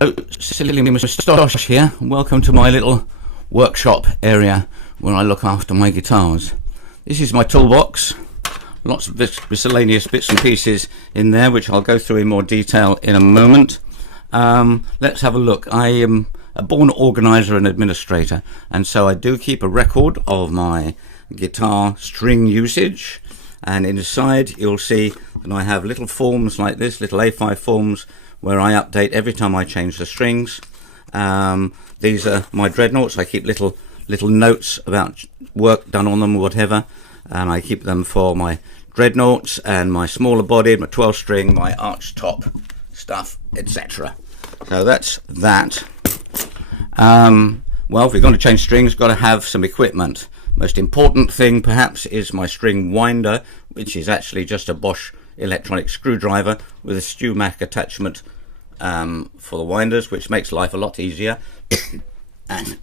Oh, silly moustache here. Welcome to my little workshop area where I look after my guitars. This is my toolbox. Lots of miscellaneous bits and pieces in there, which I'll go through in more detail in a moment. Let's have a look. I am a born organizer and administrator, and so I do keep a record of my guitar string usage. And inside you'll see that I have little forms like this, little A5 forms, where I update every time I change the strings. These are my dreadnoughts. I keep little notes about work done on them or whatever, and I keep them for my dreadnoughts and my smaller body, my 12 string, my arch top stuff, etc. So that's that. Well, if you're going to change strings, got to have some equipment. Most important thing perhaps is my string winder, which is actually just a Bosch electronic screwdriver with a StewMac attachment for the winders, which makes life a lot easier. And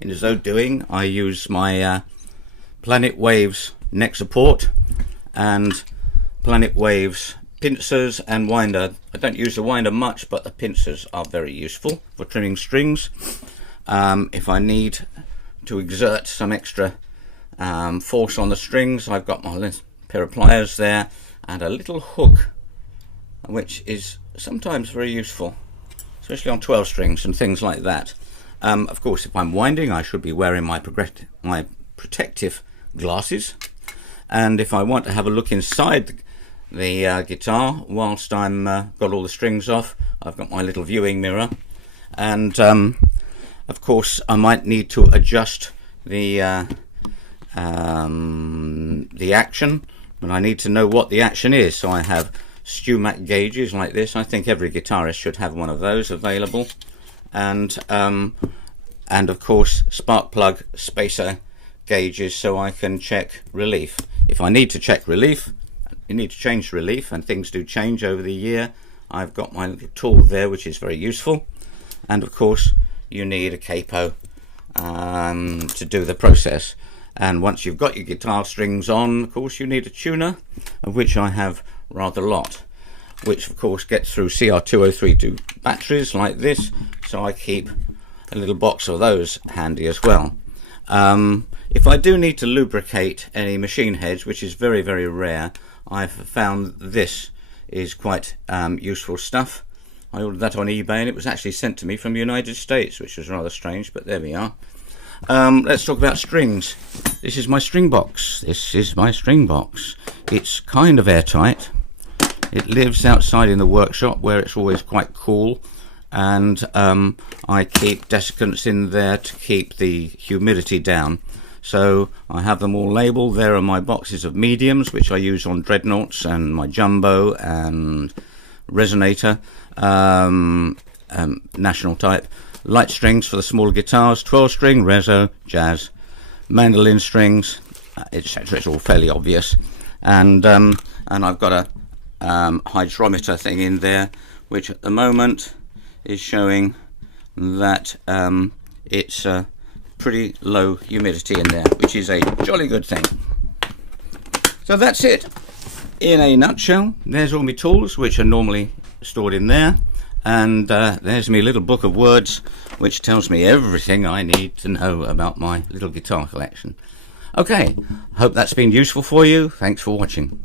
in so doing, I use my Planet Waves neck support and Planet Waves pincers and winder. I don't use the winder much, but the pincers are very useful for trimming strings. If I need to exert some extra force on the strings, I've got my pair of pliers there and a little hook, which is sometimes very useful, especially on 12 strings and things like that. Of course, if I'm winding, I should be wearing my protective glasses, and if I want to have a look inside the guitar whilst I'm got all the strings off, I've got my little viewing mirror, and of course I might need to adjust the action, but I need to know what the action is. So I have StewMac gauges like this. I think every guitarist should have one of those available, and of course spark plug spacer gauges, so I can check relief. If I need to check relief, you need to change relief, and things do change over the year. I've got my little tool there, which is very useful, and of course you need a capo to do the process. And once you've got your guitar strings on, of course you need a tuner, of which I have rather a lot, which of course gets through CR2032 batteries like this, so I keep a little box of those handy as well. If I do need to lubricate any machine heads, which is very, very rare, I've found this is quite useful stuff. I ordered that on eBay, and it was actually sent to me from the United States, which was rather strange, but there we are. Let's talk about strings. This is my string box. This is my string box. It's kind of airtight. It lives outside in the workshop where it's always quite cool, and I keep desiccants in there to keep the humidity down. So I have them all labelled. There are my boxes of mediums, which I use on dreadnoughts and my jumbo and resonator, national type. Light strings for the smaller guitars, 12 string, reso, jazz, mandolin strings, etc. It's all fairly obvious. And I've got a hydrometer thing in there, which at the moment is showing that it's pretty low humidity in there, which is a jolly good thing. So that's it in a nutshell. There's all my tools, which are normally stored in there, and there's my little book of words, which tells me everything I need to know about my little guitar collection. Okay, hope that's been useful for you. Thanks for watching.